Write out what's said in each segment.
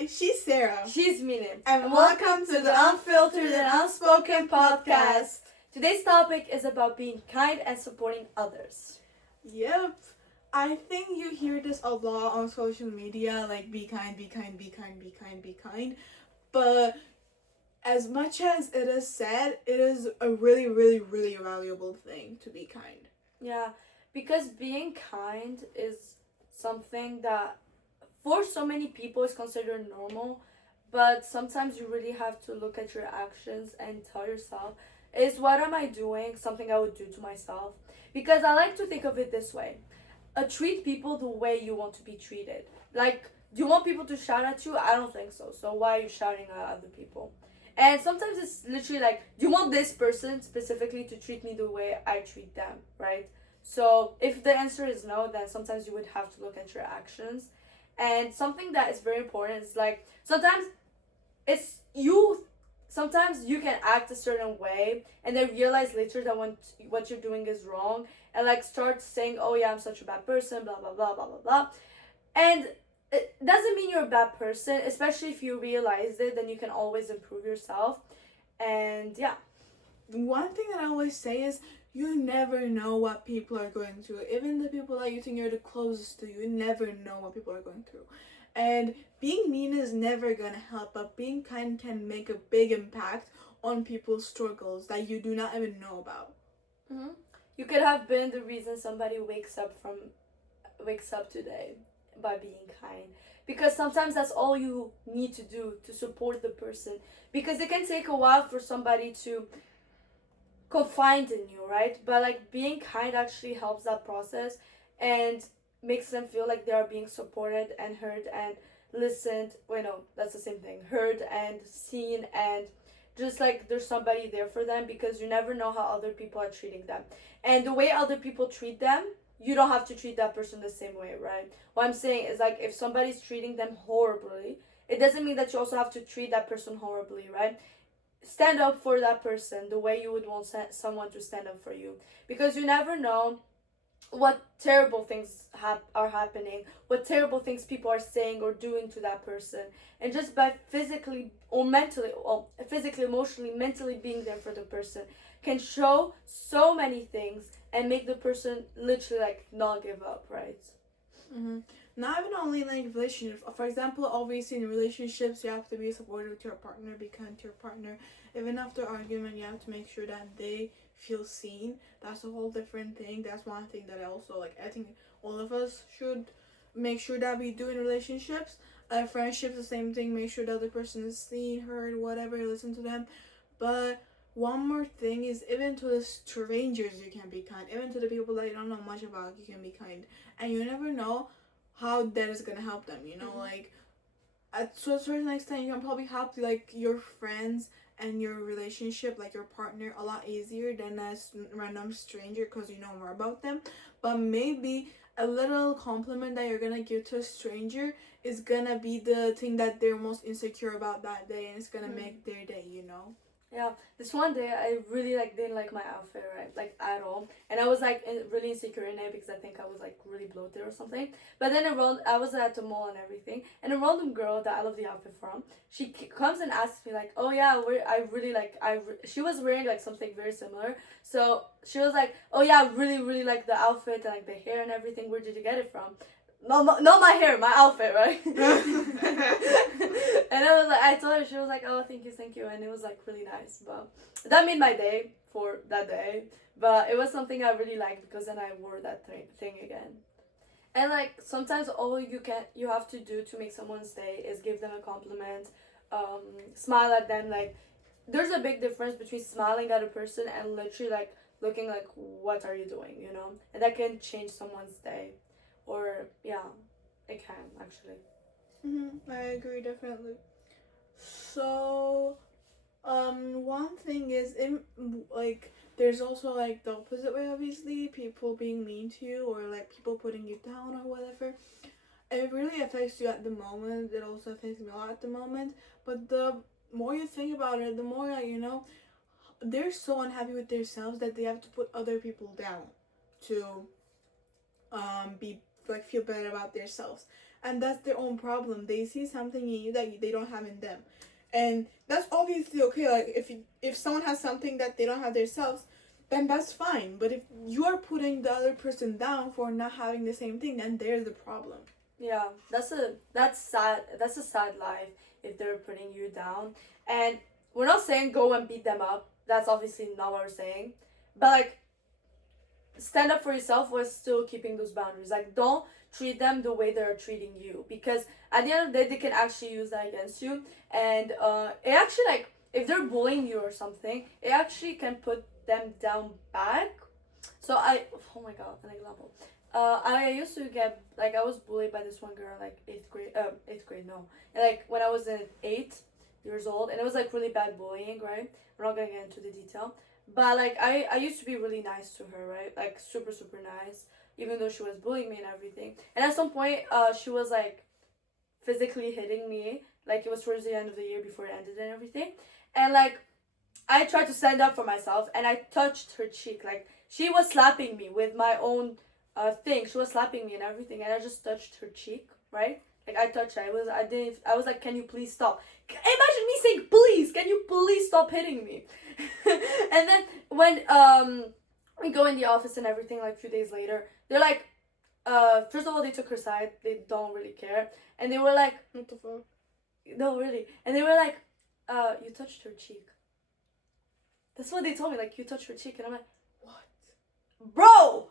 Hi, she's Sarah. She's Minin. And welcome to the Unfiltered and Unspoken Podcast. Today's topic is about being kind and supporting others. Yep. I think you hear this a lot on social media, like be kind, be kind, be kind, be kind, be kind. But as much as it is said, it is a really, really, really valuable thing to be kind. Yeah, because being kind is something that for so many people is considered normal, but sometimes you really have to look at your actions and tell yourself, is what am I doing something I would do to myself? Because I like to think of it this way. Treat people the way you want to be treated. Like, do you want people to shout at you? I don't think so. So why are you shouting at other people? And sometimes it's literally like, do you want this person specifically to treat me the way I treat them, right? So if the answer is no, then sometimes you would have to look at your actions. And something that is very important is like, sometimes you can act a certain way and then realize later that what you're doing is wrong and like start saying, oh yeah, I'm such a bad person, blah, blah, blah, blah, blah, blah. And it doesn't mean you're a bad person, especially if you realize it, then you can always improve yourself. And yeah. One thing that I always say is, you never know what people are going through. Even the people that you think are the closest to you, you never know what people are going through. And being mean is never going to help, but being kind can make a big impact on people's struggles that you do not even know about. Mm-hmm. You could have been the reason somebody wakes up today by being kind. Because sometimes that's all you need to do to support the person. Because it can take a while for somebody to confide in you, right? But like being kind actually helps that process and makes them feel like they are being supported and heard and listened. Wait, no, that's the same thing. Heard and seen, and just like there's somebody there for them, because you never know how other people are treating them. And the way other people treat them, you don't have to treat that person the same way, right? What I'm saying is, like, if somebody's treating them horribly, it doesn't mean that you also have to treat that person horribly, right? Stand up for that person the way you would want someone to stand up for you, because you never know what terrible things are happening, what terrible things people are saying or doing to that person. And just by physically, emotionally, mentally being there for the person can show so many things and make the person literally like not give up, right? Mm-hmm. Not even only like relationships. For example, obviously in relationships, you have to be supportive to your partner, be kind to your partner. Even after argument, you have to make sure that they feel seen. That's a whole different thing. That's one thing that I think all of us should make sure that we do in relationships. Friendships, the same thing. Make sure that the person is seen, heard, whatever. Listen to them. But one more thing is, even to the strangers you can be kind. Even to the people that you don't know much about, you can be kind. And you never know how that is gonna help them, you know. Like at to a certain extent, you can probably help like your friends and your relationship, like your partner, a lot easier than a random stranger, because you know more about them. But maybe a little compliment that you're gonna give to a stranger is gonna be the thing that they're most insecure about that day, and it's gonna make their day, you know. Yeah, this one day I really didn't like my outfit, right, like at all, and I was like really insecure in it because I think I was like really bloated or something. But then I was at the mall and everything, and a random girl that I love the outfit from, she comes and asks me like, oh yeah, she was wearing like something very similar, so she was like, oh yeah, I really like the outfit and like the hair and everything. Where did you get it from? No, not my hair, my outfit, right? And I told her, she was like, oh, thank you, and it was like really nice. But that made my day for that day. But it was something I really liked, because then I wore that thing again. And like sometimes all you have to do to make someone's day is give them a compliment, smile at them. Like there's a big difference between smiling at a person and literally like looking like, what are you doing, you know? And that can change someone's day. Or yeah, it can actually. I agree, definitely. So, one thing is, there's also like the opposite way. Obviously, people being mean to you, or like people putting you down or whatever. It really affects you at the moment. It also affects me a lot at the moment. But the more you think about it, the more they're so unhappy with themselves that they have to put other people down to be like feel better about themselves. and that's their own problem. They see something in you that they don't have in them, and that's obviously okay. Like if someone has something that they don't have themselves, then that's fine. But if you are putting the other person down for not having the same thing, then there's the problem. Yeah, that's sad. That's a sad life if they're putting you down. And we're not saying go and beat them up. That's obviously not what we're saying. But like, stand up for yourself while still keeping those boundaries. Like, don't treat them the way they're treating you, because at the end of the day, they can actually use that against you. And it actually, like, if they're bullying you or something, it actually can put them down back. So oh my god, an example. I used to get, like, I was bullied by this one girl, like, 8th grade, no. And, like, when I was in 8 years old, and it was, like, really bad bullying, right? We're not gonna get into the detail. But, like, I used to be really nice to her, right? Like, super, super nice, even though she was bullying me and everything. And at some point, she was, like, physically hitting me. Like, it was towards the end of the year before it ended and everything. And, like, I tried to stand up for myself, and I touched her cheek. Like, she was slapping me with my own thing. She was slapping me and everything, and I just touched her cheek, right? Like, I touched her. I was like, can you please stop? Imagine me saying, please, can you please stop hitting me? And then when we go in the office and everything, like, a few days later, they're like, first of all, they took her side. They don't really care. And they were like, what the fuck? No, really. And they were like, you touched her cheek. That's what they told me, like, you touched her cheek. And I'm like, what? Bro!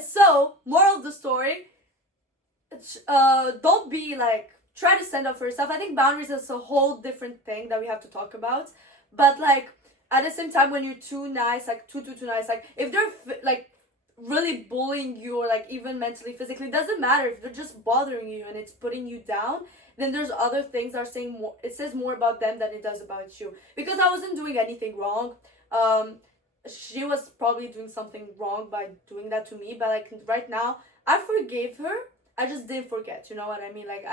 So, moral of the story, don't be, like, try to stand up for yourself. I think boundaries is a whole different thing that we have to talk about. But, like, at the same time, when you're too nice, like, too nice, like, if they're, like, really bullying you, or, like, even mentally, physically, it doesn't matter. If they're just bothering you and it's putting you down, then there's other things that are saying more. It says more about them than it does about you. Because I wasn't doing anything wrong. She was probably doing something wrong by doing that to me, but, like, right now, I forgave her. I just didn't forget, you know what I mean? Like,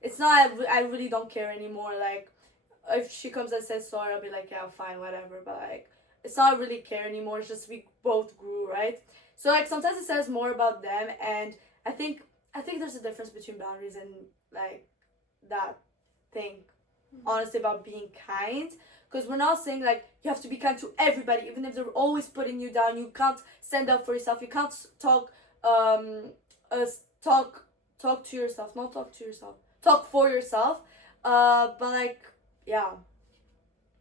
it's not, I really don't care anymore. Like, if she comes and says sorry, I'll be like, yeah, fine, whatever. But, like, it's not really care anymore. It's just we both grew, right? So, like, sometimes it says more about them, and I think there's a difference between boundaries and, like, that thing, honestly, about being kind. Because we're not saying, like, you have to be kind to everybody, even if they're always putting you down. You can't stand up for yourself. You can't talk to yourself. Not talk to yourself. Talk for yourself. But, like, yeah.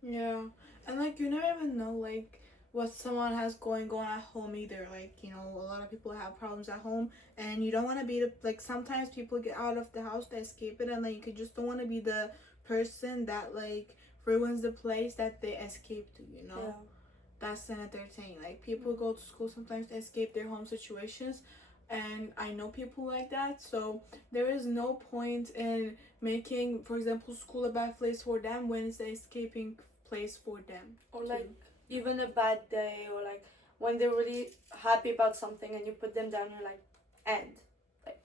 Yeah. And, like, you never even know, like, what someone has going on at home either. Like, you know, a lot of people have problems at home, and you don't want to be like, sometimes people get out of the house to escape it, and, like, you just don't want to be the person that, like, ruins the place that they escape to, you know? Yeah. That's another thing. Like, people go to school sometimes to escape their home situations, and I know people like that, so there is no point in making, for example, school a bad place for them when it's the escaping place for them. Or, like, even a bad day, or, like, when they're really happy about something and you put them down, you're like, end. Like,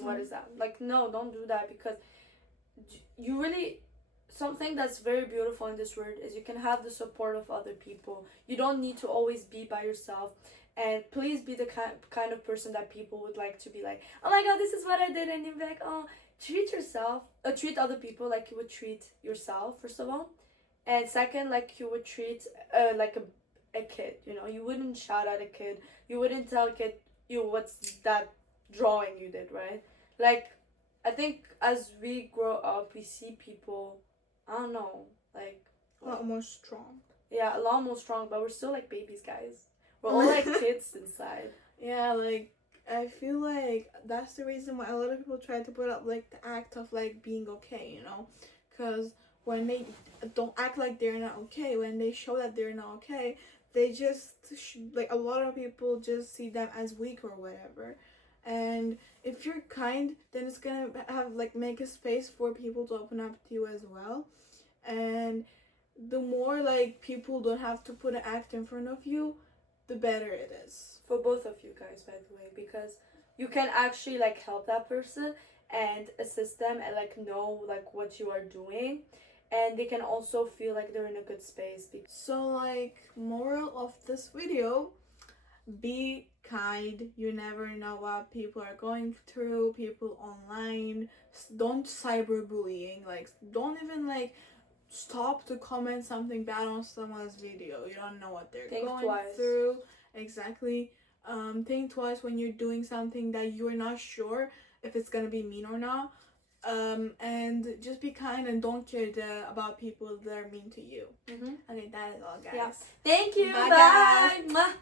what is that? Like, no, don't do that, because you really, something that's very beautiful in this word is you can have the support of other people. You don't need to always be by yourself. And please be the kind of person that people would like to be like, oh my god, this is what I did. And you'd be like, oh, treat other people like you would treat yourself, first of all. And second, like you would treat like a kid, you know. You wouldn't shout at a kid. You wouldn't tell a kid, what's that drawing you did, right? Like, I think as we grow up, we see people, I don't know, like, A lot more strong. Yeah, a lot more strong, but we're still like babies, guys. We're all like kids inside. Yeah, like, I feel like that's the reason why a lot of people try to put up, like, the act of, like, being okay, you know? Because when they don't act like they're not okay, when they show that they're not okay, they just, like, a lot of people just see them as weak or whatever. And if you're kind, then it's gonna have, like, make a space for people to open up to you as well. And the more, like, people don't have to put an act in front of you, the better it is. For both of you guys, by the way, because you can actually, like, help that person and assist them and, like, know, like, what you are doing. And they can also feel like they're in a good space. So, like, moral of this video, be kind. You never know what people are going through, people online. Don't cyberbullying, like don't even like stop to comment something bad on someone's video. You don't know what they're Think going twice. through. Exactly. Think twice when you're doing something that you're not sure if it's gonna be mean or not. And just be kind and don't care about people that are mean to you. Mm-hmm. Okay, that is all, guys. Yeah. Thank you. Bye, Bye. guys. Mwah.